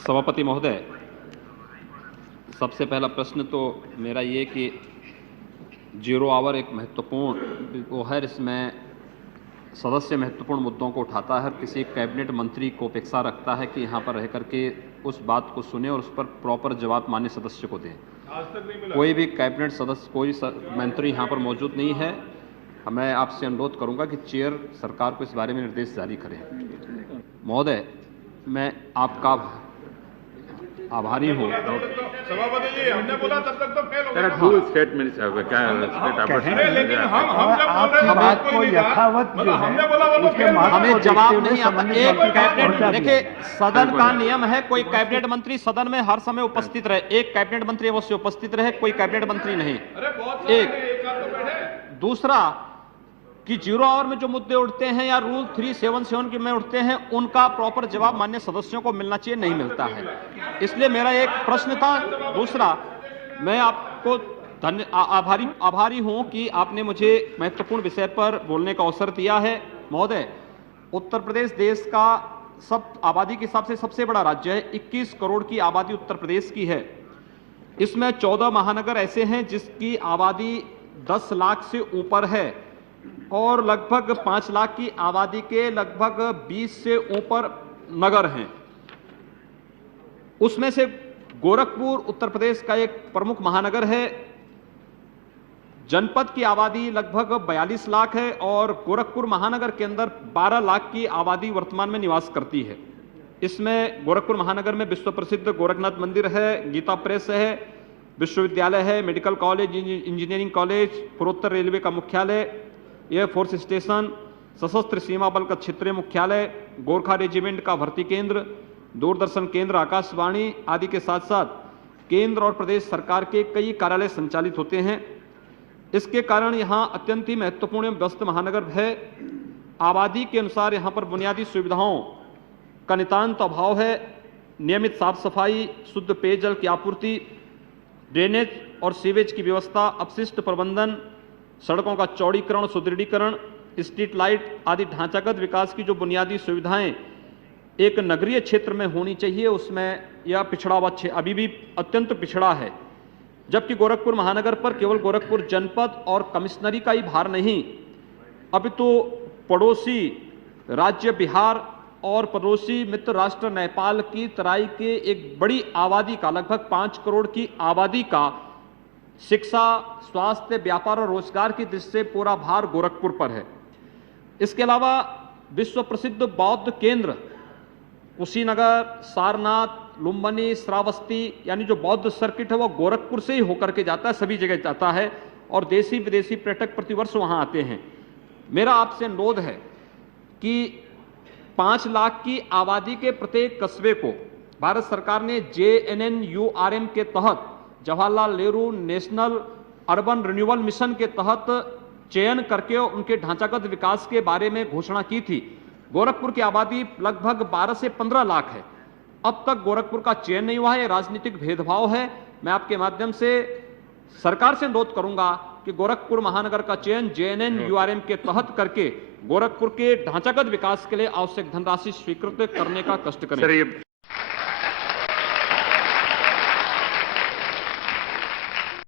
सभापति महोदय, सबसे पहला प्रश्न तो मेरा ये कि जीरो आवर एक महत्वपूर्ण वो है, इसमें सदस्य महत्वपूर्ण मुद्दों को उठाता है। किसी कैबिनेट मंत्री को अपेक्षा रखता है कि यहाँ पर रह करके उस बात को सुने और उस पर प्रॉपर जवाब मान्य सदस्य को दें। आज तक नहीं मिला। कोई भी कैबिनेट सदस्य, कोई मंत्री यहाँ पर मौजूद नहीं है। मैं आपसे अनुरोध करूँगा कि चेयर सरकार को इस बारे में निर्देश जारी करें। महोदय, मैं आपका आभारी हूँ। सभापति जी, हमने बोला तब तक तो फेल हो गया। टू स्टेटमेंट्स लेकिन हम जब बोल रहे हैं बात को यथावत जो है हमने बोला वो तो फेल हो गया। हमें जवाब नहीं आता। एक कैबिनेट, देखिए सदन का नियम है, कोई कैबिनेट मंत्री सदन में हर समय उपस्थित रहे। एक कैबिनेट मंत्री अवश्य उपस्थित रहे, कोई कैबिनेट मंत्री नहीं। अरे बहुत सारे एक तो बैठे। दूसरा कि जीरो आवर में जो मुद्दे उठते हैं या रूल 377 के में उठते हैं, उनका प्रॉपर जवाब मान्य सदस्यों को मिलना चाहिए, नहीं मिलता है। इसलिए मेरा एक प्रश्न था। दूसरा, मैं आपको आभारी हूं कि आपने मुझे महत्वपूर्ण विषय पर बोलने का अवसर दिया है। महोदय, उत्तर प्रदेश देश का आबादी के हिसाब से सबसे बड़ा राज्य है। 21 करोड़ की आबादी उत्तर प्रदेश की है। इसमें 14 महानगर ऐसे हैं जिसकी आबादी 10 लाख से ऊपर है और लगभग 5 लाख की आबादी के लगभग 20 से ऊपर नगर हैं। उसमें से गोरखपुर उत्तर प्रदेश का एक प्रमुख महानगर है। जनपद की आबादी लगभग 42 लाख है और गोरखपुर महानगर के अंदर 12 लाख की आबादी वर्तमान में निवास करती है। इसमें गोरखपुर महानगर में विश्व प्रसिद्ध गोरखनाथ मंदिर है, गीता प्रेस है, विश्वविद्यालय है, मेडिकल कॉलेज, इंजीनियरिंग कॉलेज, पूर्वोत्तर रेलवे का मुख्यालय, एयरफोर्स स्टेशन, सशस्त्र सीमा बल का क्षेत्रीय मुख्यालय, गोरखा रेजिमेंट का भर्ती केंद्र, दूरदर्शन केंद्र, आकाशवाणी आदि के साथ साथ केंद्र और प्रदेश सरकार के कई कार्यालय संचालित होते हैं। इसके कारण यहाँ अत्यंत ही महत्वपूर्ण व्यस्त महानगर है। आबादी के अनुसार यहाँ पर बुनियादी सुविधाओं का नितांत अभाव है। नियमित साफ सफाई, शुद्ध पेयजल की आपूर्ति, ड्रेनेज और सीवेज की व्यवस्था, अपशिष्ट प्रबंधन, सड़कों का चौड़ीकरण, सुदृढ़ीकरण, स्ट्रीट लाइट आदि ढांचागत विकास की जो बुनियादी सुविधाएं एक नगरीय क्षेत्र में होनी चाहिए, उसमें यह पिछड़ा हुआ अभी भी अत्यंत पिछड़ा है। जबकि गोरखपुर महानगर पर केवल गोरखपुर जनपद और कमिश्नरी का ही भार नहीं, अभी तो पड़ोसी राज्य बिहार और पड़ोसी मित्र राष्ट्र नेपाल की तराई के एक बड़ी आबादी का, लगभग 5 करोड़ की आबादी का शिक्षा, स्वास्थ्य, व्यापार और रोजगार की दृष्टि से पूरा भार गोरखपुर पर है। इसके अलावा विश्व प्रसिद्ध बौद्ध केंद्र कुशीनगर, सारनाथ, लुम्बिनी, श्रावस्ती यानी जो बौद्ध सर्किट है वो गोरखपुर से ही होकर के जाता है, सभी जगह जाता है और देशी विदेशी पर्यटक प्रतिवर्ष वहां आते हैं। मेरा आपसे अनुरोध है कि 5 लाख की आबादी के प्रत्येक कस्बे को भारत सरकार ने JNNURM के तहत, Jawaharlal Nehru national urban renewal mission के तहत चयन करके उनके ढांचागत विकास के बारे में घोषणा की थी। गोरखपुर की आबादी लगभग 12 से 15 लाख है। अब तक गोरखपुर का चयन नहीं हुआ है, राजनीतिक भेदभाव है। मैं आपके माध्यम से सरकार से अनुरोध करूंगा कि गोरखपुर महानगर का चयन JNNURM के तहत करके गोरखपुर के ढांचागत विकास के लिए आवश्यक धनराशि स्वीकृत करने का कष्ट करें।